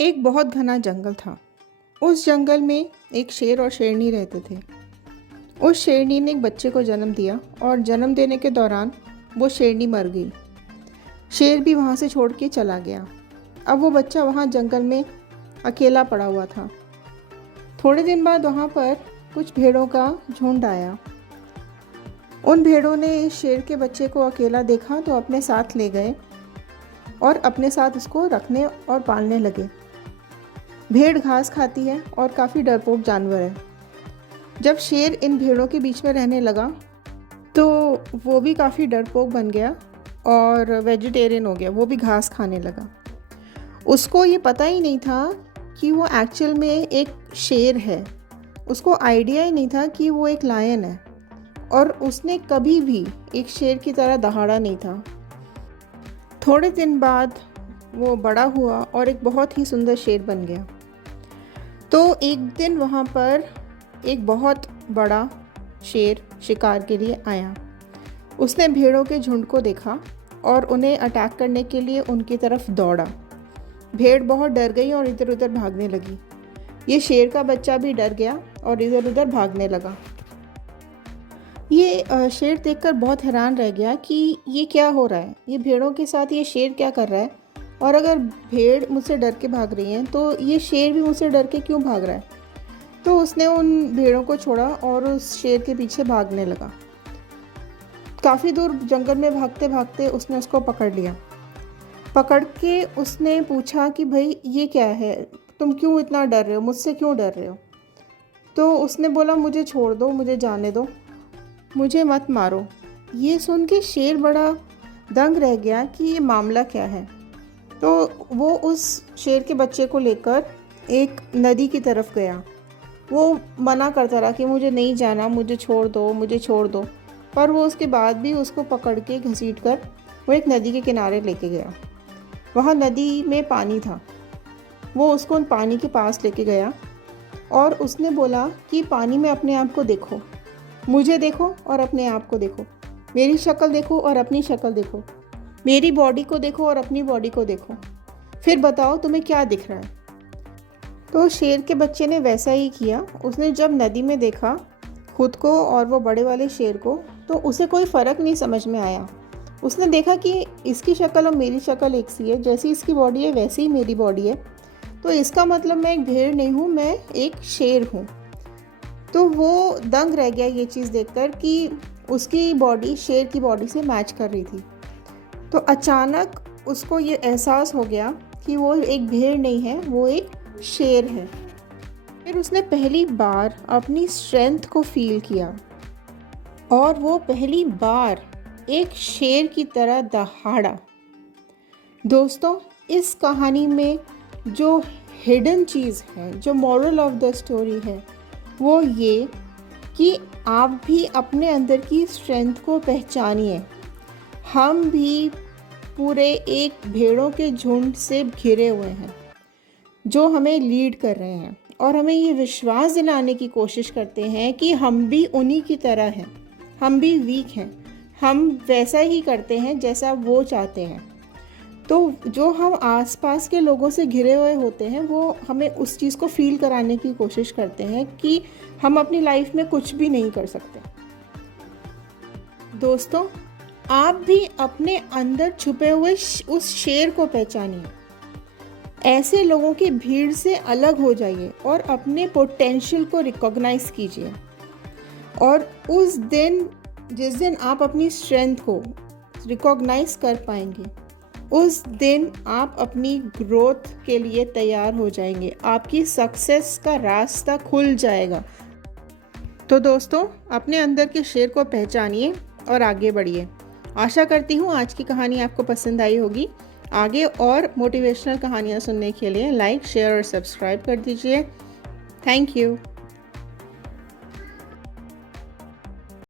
एक बहुत घना जंगल था। उस जंगल में एक शेर और शेरनी रहते थे। उस शेरनी ने एक बच्चे को जन्म दिया और जन्म देने के दौरान वो शेरनी मर गई। शेर भी वहाँ से छोड़ के चला गया। अब वो बच्चा वहाँ जंगल में अकेला पड़ा हुआ था। थोड़े दिन बाद वहाँ पर कुछ भेड़ों का झुंड आया। उन भेड़ों ने इस शेर के बच्चे को अकेला देखा तो अपने साथ ले गए और अपने साथ उसको रखने और पालने लगे। भेड़ घास खाती है और काफ़ी डरपोक जानवर है। जब शेर इन भेड़ों के बीच में रहने लगा तो वो भी काफ़ी डरपोक बन गया और वेजिटेरियन हो गया। वो भी घास खाने लगा। उसको ये पता ही नहीं था कि वो एक्चुअल में एक शेर है। उसको आइडिया ही नहीं था कि वो एक लायन है और उसने कभी भी एक शेर की तरह दहाड़ा नहीं था। थोड़े दिन बाद वो बड़ा हुआ और एक बहुत ही सुंदर शेर बन गया। तो एक दिन वहाँ पर एक बहुत बड़ा शेर शिकार के लिए आया। उसने भेड़ों के झुंड को देखा और उन्हें अटैक करने के लिए उनकी तरफ दौड़ा। भेड़ बहुत डर गई और इधर उधर भागने लगी। ये शेर का बच्चा भी डर गया और इधर उधर भागने लगा। ये शेर देखकर बहुत हैरान रह गया कि ये क्या हो रहा है, ये भेड़ों के साथ ये शेर क्या कर रहा है, और अगर भेड़ मुझसे डर के भाग रही हैं तो ये शेर भी मुझसे डर के क्यों भाग रहा है। तो उसने उन भेड़ों को छोड़ा और उस शेर के पीछे भागने लगा। काफ़ी दूर जंगल में भागते भागते उसने उसको पकड़ लिया। पकड़ के उसने पूछा कि भाई ये क्या है, तुम क्यों इतना डर रहे हो, मुझसे क्यों डर रहे हो। तो उसने बोला मुझे छोड़ दो, मुझे जाने दो, मुझे मत मारो। ये सुन के शेर बड़ा दंग रह गया कि ये मामला क्या है। तो वो उस शेर के बच्चे को लेकर एक नदी की तरफ गया। वो मना करता रहा कि मुझे नहीं जाना, मुझे छोड़ दो, मुझे छोड़ दो। पर वो उसके बाद भी उसको पकड़ के घसीट कर वो एक नदी के किनारे लेके गया। वहाँ नदी में पानी था। वो उसको उन पानी के पास लेके गया और उसने बोला कि पानी में अपने आप को देखो, मुझे देखो और अपने आप को देखो, मेरी शक्ल देखो और अपनी शक्ल देखो, मेरी बॉडी को देखो और अपनी बॉडी को देखो, फिर बताओ तुम्हें क्या दिख रहा है। तो शेर के बच्चे ने वैसा ही किया। उसने जब नदी में देखा खुद को और वो बड़े वाले शेर को तो उसे कोई फ़र्क नहीं समझ में आया। उसने देखा कि इसकी शक्ल और मेरी शक्ल एक सी है, जैसी इसकी बॉडी है वैसी ही मेरी बॉडी है, तो इसका मतलब मैं एक भेड़ नहीं हूँ, मैं एक शेर हूँ। तो वो दंग रह गया ये चीज़ देखकर कि उसकी बॉडी शेर की बॉडी से मैच कर रही थी। तो अचानक उसको ये एहसास हो गया कि वो एक भेड़ नहीं है, वो एक शेर है। फिर उसने पहली बार अपनी स्ट्रेंथ को फील किया और वो पहली बार एक शेर की तरह दहाड़ा। दोस्तों, इस कहानी में जो हिडन चीज़ है, जो मॉरल ऑफ द स्टोरी है, वो ये कि आप भी अपने अंदर की स्ट्रेंथ को पहचानिए। हम भी पूरे एक भेड़ों के झुंड से घिरे हुए हैं जो हमें लीड कर रहे हैं और हमें ये विश्वास दिलाने की कोशिश करते हैं कि हम भी उन्हीं की तरह हैं, हम भी वीक हैं, हम वैसा ही करते हैं जैसा वो चाहते हैं। तो जो हम आसपास के लोगों से घिरे हुए होते हैं वो हमें उस चीज़ को फील कराने की कोशिश करते हैं कि हम अपनी लाइफ में कुछ भी नहीं कर सकते। दोस्तों, आप भी अपने अंदर छुपे हुए उस शेर को पहचानिए। ऐसे लोगों की भीड़ से अलग हो जाइए और अपने पोटेंशियल को रिकॉग्नाइज कीजिए। और उस दिन जिस दिन आप अपनी स्ट्रेंथ को रिकॉग्नाइज कर पाएंगे, उस दिन आप अपनी ग्रोथ के लिए तैयार हो जाएंगे। आपकी सक्सेस का रास्ता खुल जाएगा। तो दोस्तों, अपने अंदर के शेर को पहचानिए और आगे बढ़िए। आशा करती हूँ आज की कहानी आपको पसंद आई होगी। आगे और मोटिवेशनल कहानियाँ सुनने के लिए लाइक, शेयर और सब्सक्राइब कर दीजिए। Thank you.